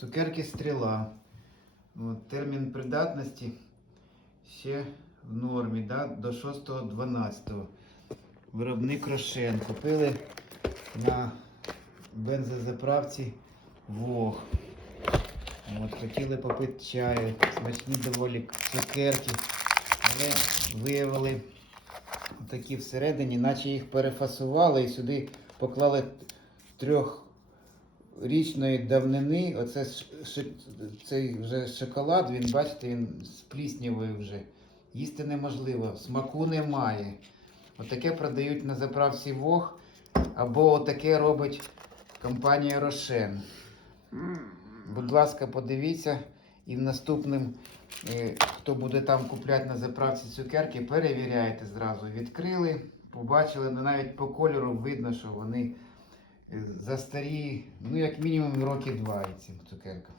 Цукерки стріла. От, термін придатності ще в нормі, да? до 6.12. Виробник Рошен. Купили на бензозаправці Вог. От, хотіли попити чаю, смачні доволі цукерки, але виявили такі всередині, наче їх перефасували і сюди поклали трьохрічної давнини. Оце цей вже шоколад, він, бачите, він з пліснявою вже. Їсти неможливо, смаку немає. Отаке продають на заправці Вог, або отаке робить компанія Рошен. Будь ласка, подивіться і в наступним, е, хто буде там купляти на заправці цукерки, перевіряйте зразу. Відкрили, побачили, ну навіть по кольору видно, що вони е, застарі, ну як мінімум роки два цим цукеркам.